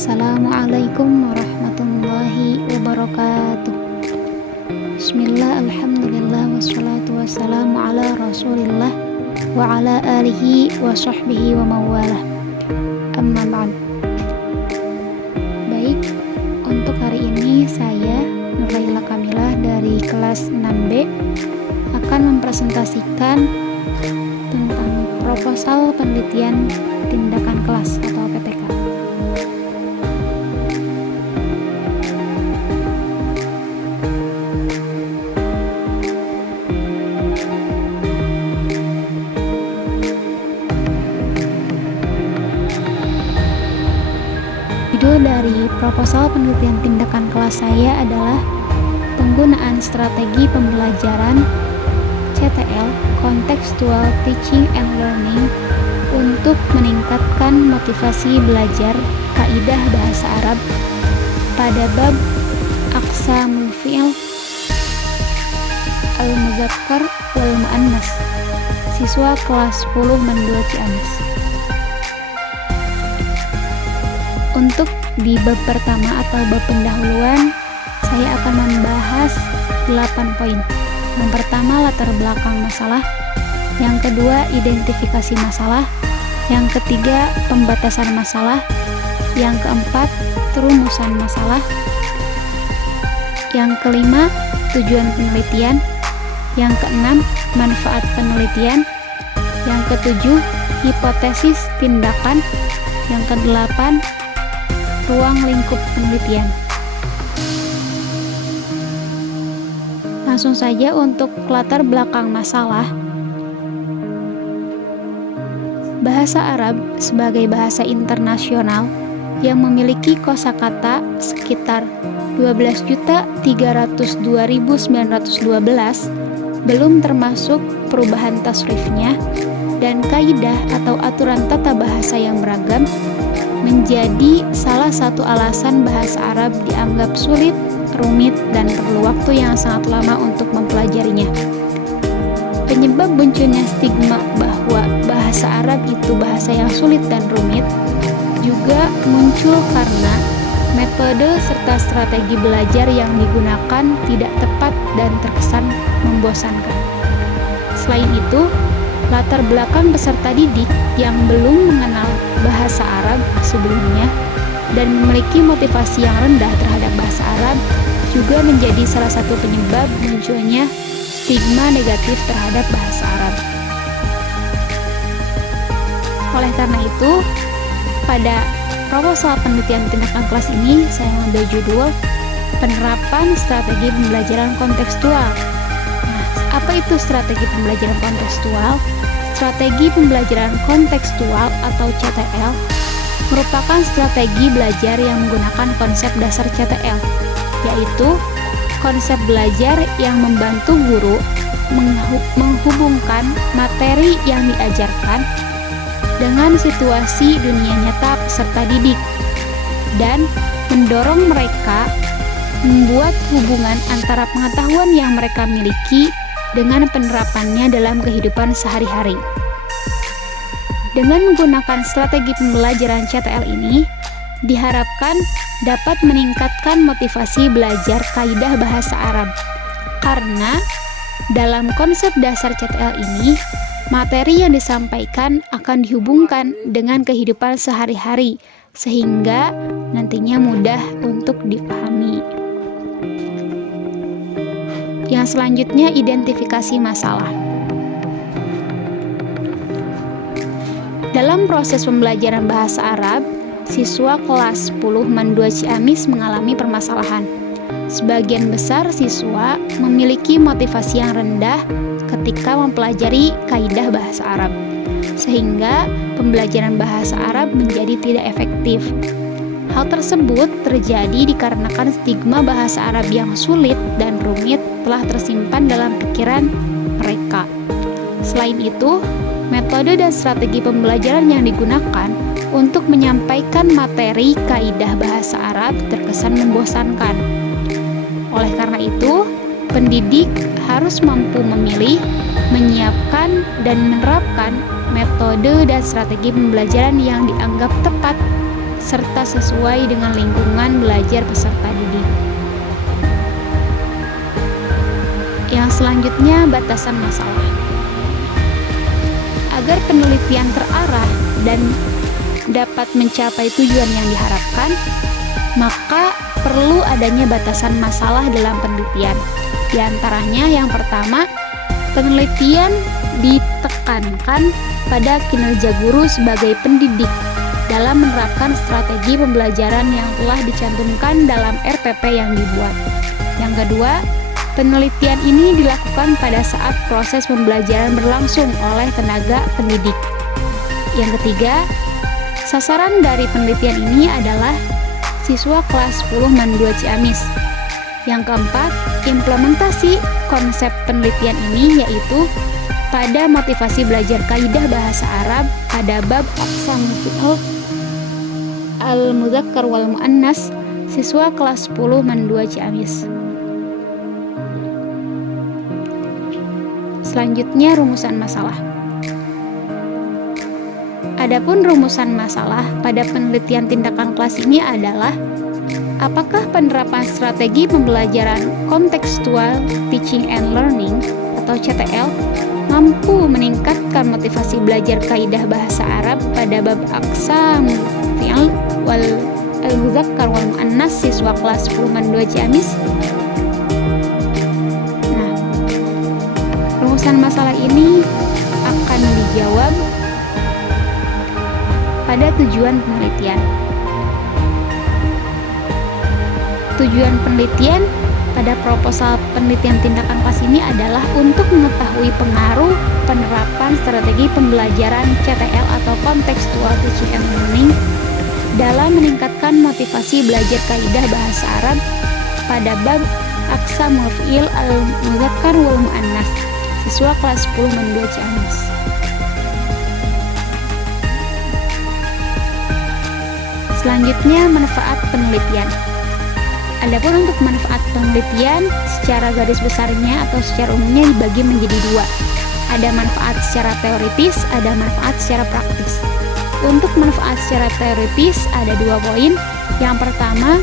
Assalamualaikum warahmatullahi wabarakatuh. Bismillah, alhamdulillah, wassalatu wassalamu ala rasulillah wa ala alihi wa sahbihi wa mawalah. Amma ba'd. Baik, untuk hari ini saya Nuraila Kamilah dari kelas 6B akan mempresentasikan tentang proposal penelitian tindakan kelas atau PTK. Judul dari proposal penelitian tindakan kelas saya adalah penggunaan strategi pembelajaran CTL (Contextual Teaching and Learning) untuk meningkatkan motivasi belajar kaidah bahasa Arab pada bab aqsamul fi'il al-muzakkar wal muannas, siswa kelas 10 Mandua Ciamis. Untuk di bab pertama atau bab pendahuluan, saya akan membahas 8 poin. Yang pertama, latar belakang masalah. Yang kedua, identifikasi masalah. Yang ketiga, pembatasan masalah. Yang keempat, perumusan masalah. Yang kelima, tujuan penelitian. Yang keenam, manfaat penelitian. Yang ketujuh, hipotesis tindakan. Yang kedelapan, ruang lingkup penelitian. Langsung saja untuk latar belakang masalah. Bahasa Arab sebagai bahasa internasional yang memiliki kosakata sekitar 12.302.912 belum termasuk perubahan tasrifnya dan kaidah atau aturan tata bahasa yang beragam menjadi salah satu alasan bahasa Arab dianggap sulit, rumit, dan perlu waktu yang sangat lama untuk mempelajarinya. Penyebab munculnya stigma bahwa bahasa Arab itu bahasa yang sulit dan rumit juga muncul karena metode serta strategi belajar yang digunakan tidak tepat dan terkesan membosankan. Selain itu, latar belakang peserta didik yang belum mengenal bahasa Arab sebelumnya dan memiliki motivasi yang rendah terhadap bahasa Arab juga menjadi salah satu penyebab munculnya stigma negatif terhadap bahasa Arab. Oleh karena itu, pada proposal penelitian tindakan kelas ini saya mengambil judul penerapan strategi pembelajaran kontekstual. Nah, apa itu strategi pembelajaran kontekstual? Strategi pembelajaran kontekstual atau CTL merupakan strategi belajar yang menggunakan konsep dasar CTL, yaitu konsep belajar yang membantu guru menghubungkan materi yang diajarkan dengan situasi dunia nyata peserta didik dan mendorong mereka membuat hubungan antara pengetahuan yang mereka miliki dengan penerapannya dalam kehidupan sehari-hari. Dengan menggunakan strategi pembelajaran CTL ini, diharapkan dapat meningkatkan motivasi belajar kaidah bahasa Arab. Karena dalam konsep dasar CTL ini, materi yang disampaikan akan dihubungkan dengan kehidupan sehari-hari, sehingga nantinya mudah untuk dipahami. Yang selanjutnya, identifikasi masalah. Dalam proses pembelajaran bahasa Arab, siswa kelas 10 Mandua Ciamis mengalami permasalahan. Sebagian besar siswa memiliki motivasi yang rendah ketika mempelajari kaidah bahasa Arab, sehingga pembelajaran bahasa Arab menjadi tidak efektif. Hal tersebut terjadi dikarenakan stigma bahasa Arab yang sulit dan rumit telah tersimpan dalam pikiran mereka. Selain itu, metode dan strategi pembelajaran yang digunakan untuk menyampaikan materi kaidah bahasa Arab terkesan membosankan. Oleh karena itu, pendidik harus mampu memilih, menyiapkan, dan menerapkan metode dan strategi pembelajaran yang dianggap tepat serta sesuai dengan lingkungan belajar peserta didik. Yang selanjutnya, batasan masalah. Agar penelitian terarah dan dapat mencapai tujuan yang diharapkan, maka perlu adanya batasan masalah dalam penelitian. Di antaranya yang pertama, penelitian ditekankan pada kinerja guru sebagai pendidik dalam menerapkan strategi pembelajaran yang telah dicantumkan dalam RPP yang dibuat. Yang kedua, penelitian ini dilakukan pada saat proses pembelajaran berlangsung oleh tenaga pendidik. Yang ketiga, sasaran dari penelitian ini adalah siswa kelas 10 MAN 2 Ciamis. Yang keempat, implementasi konsep penelitian ini yaitu pada motivasi belajar kaidah bahasa Arab pada bab aqsamul fi'l al-mudzakkar wal muannas siswa kelas 10 MAN 2 Ciamis. Selanjutnya, rumusan masalah. Adapun rumusan masalah pada penelitian tindakan kelas ini adalah apakah penerapan strategi pembelajaran Contextual Teaching and Learning atau CTL mampu meningkatkan motivasi belajar kaidah bahasa Arab pada bab aqsamul fi'l wal al-mudzakkar wal muannas siswa kelas 10 MAN 2 Ciamis. Nah, rumusan masalah ini akan dijawab pada tujuan penelitian. Tujuan penelitian pada proposal penelitian tindakan kelas ini adalah untuk mengetahui pengaruh penerapan strategi pembelajaran CTL atau Contextual Teaching and Learning dalam meningkatkan motivasi belajar kaidah bahasa Arab pada bab aqsamul fi'l al-mudzakkar wal muannas siswa kelas 10 MAN 2 Ciamis. Selanjutnya, manfaat penelitian. Adapun untuk manfaat penelitian secara garis besarnya atau secara umumnya dibagi menjadi dua. Ada manfaat secara teoritis, ada manfaat secara praktis. Untuk manfaat secara teoritis ada 2 poin. Yang pertama,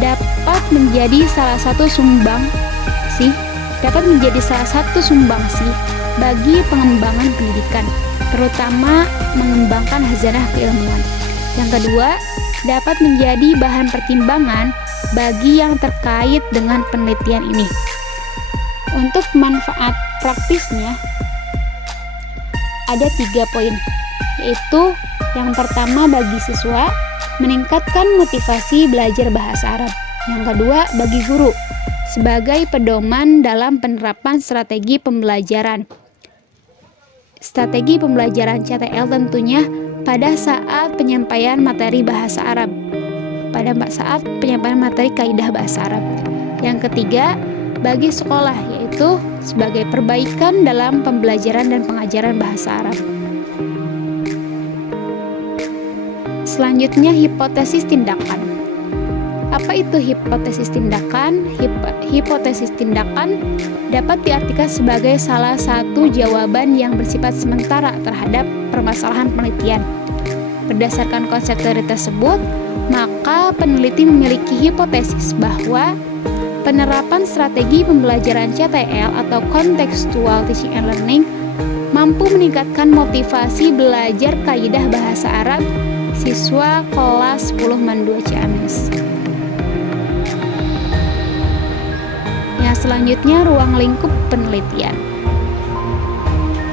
dapat menjadi salah satu sumbangsih bagi pengembangan pendidikan, terutama mengembangkan hazanah keilmuan. Yang kedua, dapat menjadi bahan pertimbangan bagi yang terkait dengan penelitian ini. Untuk manfaat praktisnya ada 3 poin, yaitu yang pertama bagi siswa, meningkatkan motivasi belajar bahasa Arab. Yang kedua, bagi guru, sebagai pedoman dalam penerapan strategi pembelajaran. Strategi pembelajaran CTL tentunya pada saat penyampaian materi bahasa Arab, pada saat penyampaian materi kaidah bahasa Arab. Yang ketiga, bagi sekolah, yaitu sebagai perbaikan dalam pembelajaran dan pengajaran bahasa Arab. Selanjutnya, hipotesis tindakan. Apa itu hipotesis tindakan? Hipotesis tindakan dapat diartikan sebagai salah satu jawaban yang bersifat sementara terhadap permasalahan penelitian. Berdasarkan konsep teori tersebut, maka peneliti memiliki hipotesis bahwa penerapan strategi pembelajaran CTL atau Contextual Teaching and Learning mampu meningkatkan motivasi belajar kaidah bahasa Arab siswa kelas 10 MAN 2 Ciamis. Yang selanjutnya, ruang lingkup penelitian.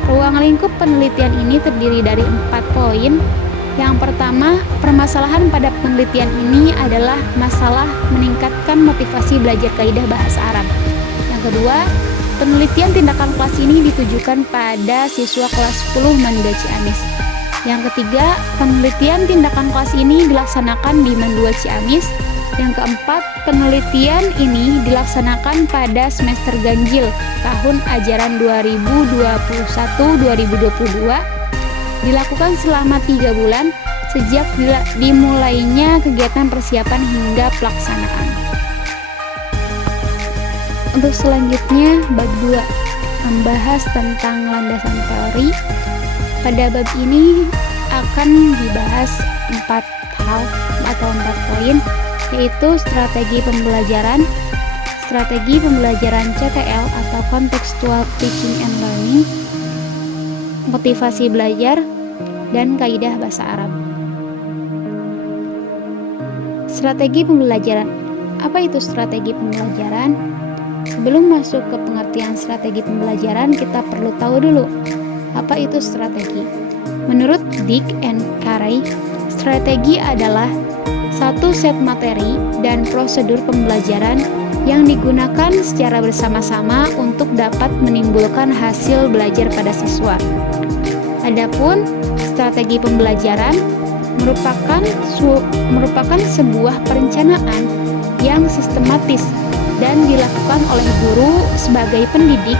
Ruang lingkup penelitian ini terdiri dari 4 poin. Yang pertama, permasalahan pada penelitian ini adalah masalah meningkatkan motivasi belajar kaidah bahasa Arab. Yang kedua, penelitian tindakan kelas ini ditujukan pada siswa kelas 10 MAN 2 Ciamis. Yang ketiga, penelitian tindakan kelas ini dilaksanakan di MAN 2 Ciamis. Yang keempat, penelitian ini dilaksanakan pada semester ganjil tahun ajaran 2021-2022, dilakukan selama 3 bulan sejak dimulainya kegiatan persiapan hingga pelaksanaan. Untuk selanjutnya, bab 2 membahas tentang landasan teori. Pada bab ini akan dibahas 4 atau 4 poin, yaitu strategi pembelajaran CTL atau Contextual Teaching and Learning, motivasi belajar, dan kaidah bahasa Arab. Strategi pembelajaran. Apa itu strategi pembelajaran? Sebelum masuk ke pengertian strategi pembelajaran, kita perlu tahu dulu apa itu strategi. Menurut Dick and Carey, strategi adalah satu set materi dan prosedur pembelajaran yang digunakan secara bersama-sama untuk dapat menimbulkan hasil belajar pada siswa. Adapun strategi pembelajaran merupakan sebuah perencanaan yang sistematis dan dilakukan oleh guru sebagai pendidik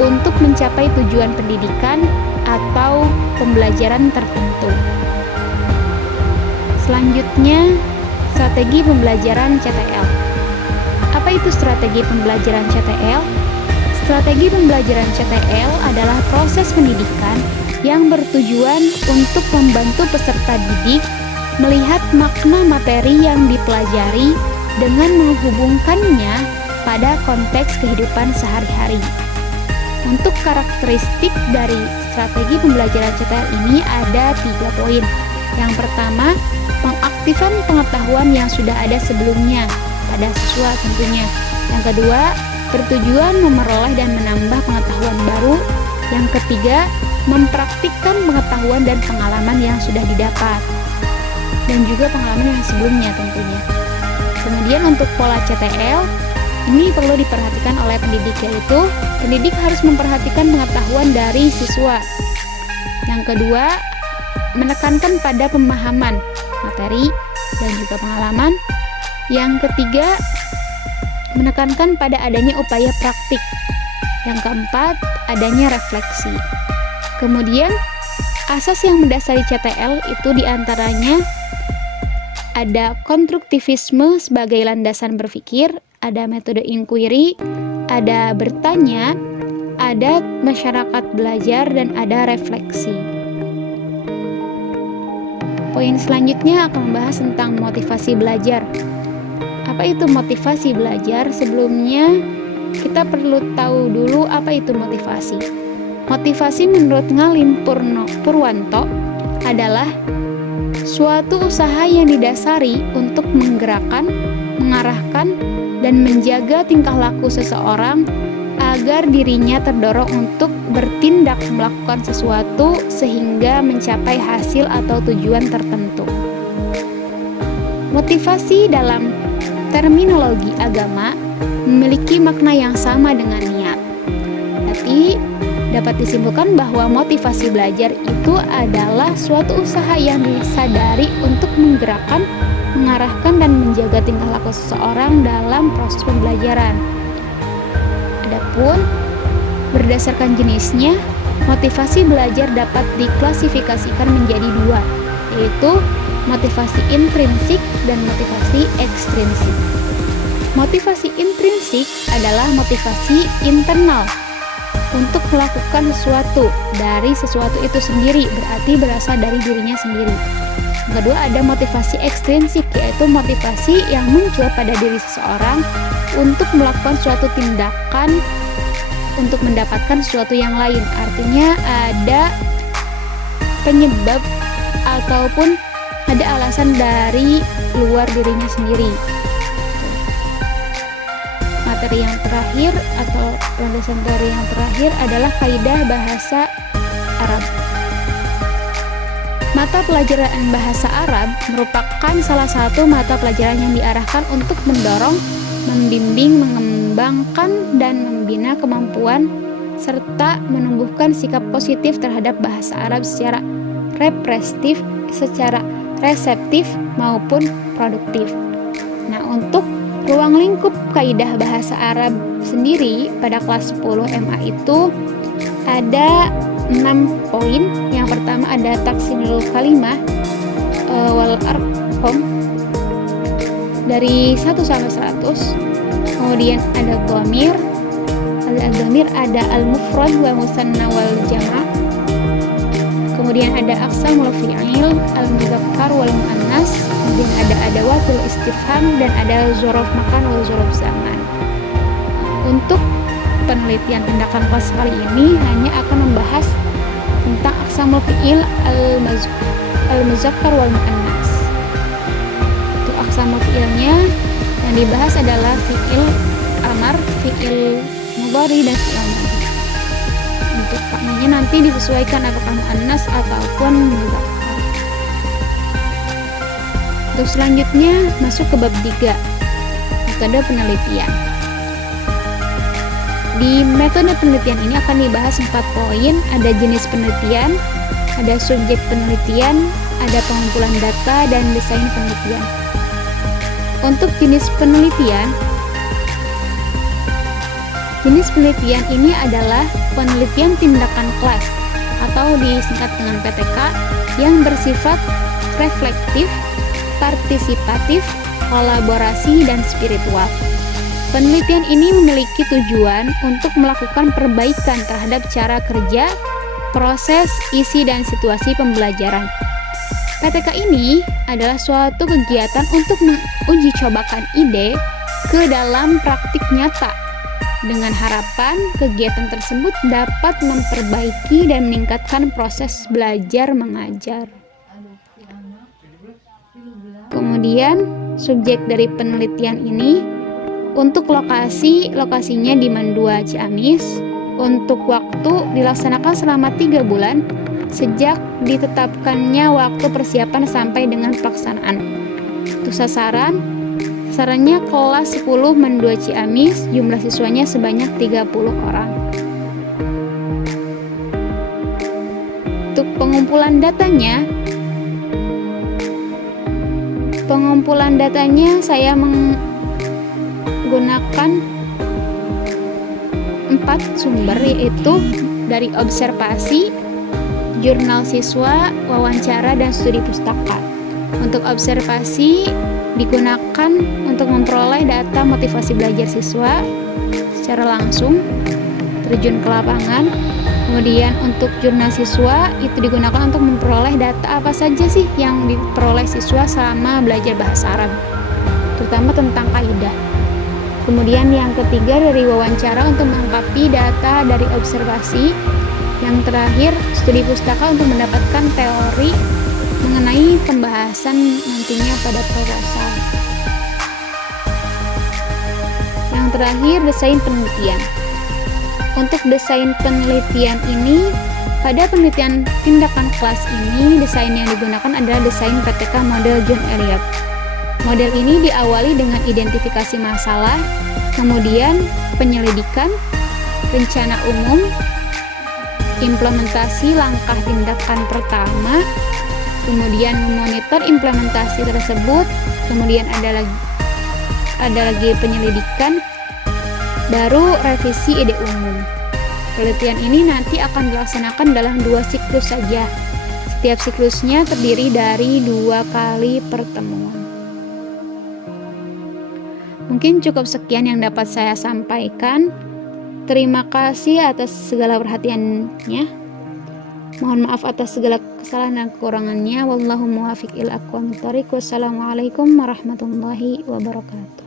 untuk mencapai tujuan pendidikan atau pembelajaran tertentu. Selanjutnya, strategi pembelajaran CTL. Apa itu strategi pembelajaran CTL? Strategi pembelajaran CTL adalah proses pendidikan yang bertujuan untuk membantu peserta didik melihat makna materi yang dipelajari dengan menghubungkannya pada konteks kehidupan sehari-hari. Untuk karakteristik dari strategi pembelajaran CTL ini ada 3 poin. Yang pertama, pengaktifan pengetahuan yang sudah ada sebelumnya pada siswa tentunya. Yang kedua, bertujuan memperoleh dan menambah pengetahuan baru. Yang ketiga, mempraktikkan pengetahuan dan pengalaman yang sudah didapat, dan juga pengalaman yang sebelumnya tentunya. Kemudian untuk pola CTL, ini perlu diperhatikan oleh pendidik, yaitu pendidik harus memperhatikan pengetahuan dari siswa. Yang kedua, menekankan pada pemahaman materi dan juga pengalaman. Yang ketiga, menekankan pada adanya upaya praktik. Yang keempat, adanya refleksi. Kemudian, asas yang mendasari CTL itu diantaranya ada konstruktivisme sebagai landasan berpikir, ada metode inquiry, ada bertanya, ada masyarakat belajar, dan ada refleksi. Poin selanjutnya akan membahas tentang motivasi belajar. Apa itu motivasi belajar? Sebelumnya, kita perlu tahu dulu apa itu motivasi. Motivasi menurut Ngalim Purwanto adalah suatu usaha yang didasari untuk menggerakkan, mengarahkan, dan menjaga tingkah laku seseorang agar dirinya terdorong untuk bertindak melakukan sesuatu sehingga mencapai hasil atau tujuan tertentu. Motivasi dalam terminologi agama memiliki makna yang sama dengan niat. Berarti dapat disimpulkan bahwa motivasi belajar itu adalah suatu usaha yang disadari untuk menggerakkan, mengarahkan, dan menjaga tingkah laku seseorang dalam proses pembelajaran. Adapun berdasarkan jenisnya, motivasi belajar dapat diklasifikasikan menjadi 2, yaitu motivasi intrinsik dan motivasi ekstrinsik. Motivasi intrinsik adalah motivasi internal untuk melakukan sesuatu dari sesuatu itu sendiri, berarti berasal dari dirinya sendiri. Yang kedua, ada motivasi ekstrinsik, yaitu motivasi yang muncul pada diri seseorang untuk melakukan suatu tindakan untuk mendapatkan sesuatu yang lain. Artinya ada penyebab ataupun ada alasan dari luar dirinya sendiri. Materi yang terakhir atau landasan teori yang terakhir adalah kaidah bahasa Arab. Mata pelajaran bahasa Arab merupakan salah satu mata pelajaran yang diarahkan untuk mendorong, membimbing, mengembangkan, dan membina kemampuan serta menumbuhkan sikap positif terhadap bahasa Arab secara reseptif maupun produktif. Nah, untuk ruang lingkup kaidah bahasa Arab sendiri pada kelas 10 MA itu ada 6 poin. Yang pertama ada taksimul kalimah wal arqam dari 1 sampai 100. Kemudian ada dhamir, ada al-mufrad wal musanna wal jama'. Kemudian ada aqsamul fi'il, al-mudzakkar wal muannas. kemudian ada adawatul istifham, dan ada zorof makan wal zorof zaman. Untuk penelitian tindakan kelas kali ini hanya akan membahas tentang aqsamul fi'il al-muzakkar wal muannas. Untuk aqsamul fi'ilnya yang dibahas adalah fi'il amar, fi'il mudhari, dan fi'il madhi. Untuk maknanya nanti disesuaikan apakah muannas ataupun muzakkar. Untuk selanjutnya masuk ke bab 3, metode penelitian. Di metode penelitian ini akan dibahas 4 poin. Ada jenis penelitian, ada subjek penelitian, ada pengumpulan data, dan desain penelitian. Untuk jenis penelitian ini adalah penelitian tindakan kelas atau disingkat dengan PTK yang bersifat reflektif, partisipatif, kolaborasi, dan spiritual. Penelitian ini memiliki tujuan untuk melakukan perbaikan terhadap cara kerja, proses, isi, dan situasi pembelajaran. PTK ini adalah suatu kegiatan untuk menguji cobakan ide ke dalam praktik nyata, dengan harapan kegiatan tersebut dapat memperbaiki dan meningkatkan proses belajar mengajar. Kemudian, subjek dari penelitian ini untuk lokasinya di Mandua, Ciamis. Untuk waktu dilaksanakan selama 3 bulan sejak ditetapkannya waktu persiapan sampai dengan pelaksanaan. Untuk sasarannya kelas 10 Mandua Ciamis, jumlah siswanya sebanyak 30 orang. Untuk pengumpulan datanya saya menggunakan 4 sumber, yaitu dari observasi, jurnal siswa, wawancara, dan studi pustaka. Untuk observasi digunakan untuk memperoleh data motivasi belajar siswa secara langsung, terjun ke lapangan. Kemudian untuk jurnal siswa itu digunakan untuk memperoleh data apa saja sih yang diperoleh siswa selama belajar bahasa Arab, terutama tentang kaidah. Kemudian yang ketiga dari wawancara untuk melengkapi data dari observasi. Yang terakhir studi pustaka untuk mendapatkan teori mengenai pembahasan nantinya pada proposal. Yang terakhir desain penelitian. Untuk desain penelitian ini, pada penelitian tindakan kelas ini desain yang digunakan adalah desain PTK model John Elliott. Model ini diawali dengan identifikasi masalah, kemudian penyelidikan, rencana umum, implementasi langkah tindakan pertama, kemudian memonitor implementasi tersebut, kemudian ada lagi penyelidikan, baru revisi ide umum. Penelitian ini nanti akan dilaksanakan dalam 2 siklus saja. Setiap siklusnya terdiri dari 2 kali pertemuan. Mungkin cukup sekian yang dapat saya sampaikan. Terima kasih atas segala perhatiannya. Mohon maaf atas segala kesalahan dan kekurangannya. Wallahu muwaffiq ila aqwamit thoriq. Wassalamualaikum warahmatullahi wabarakatuh.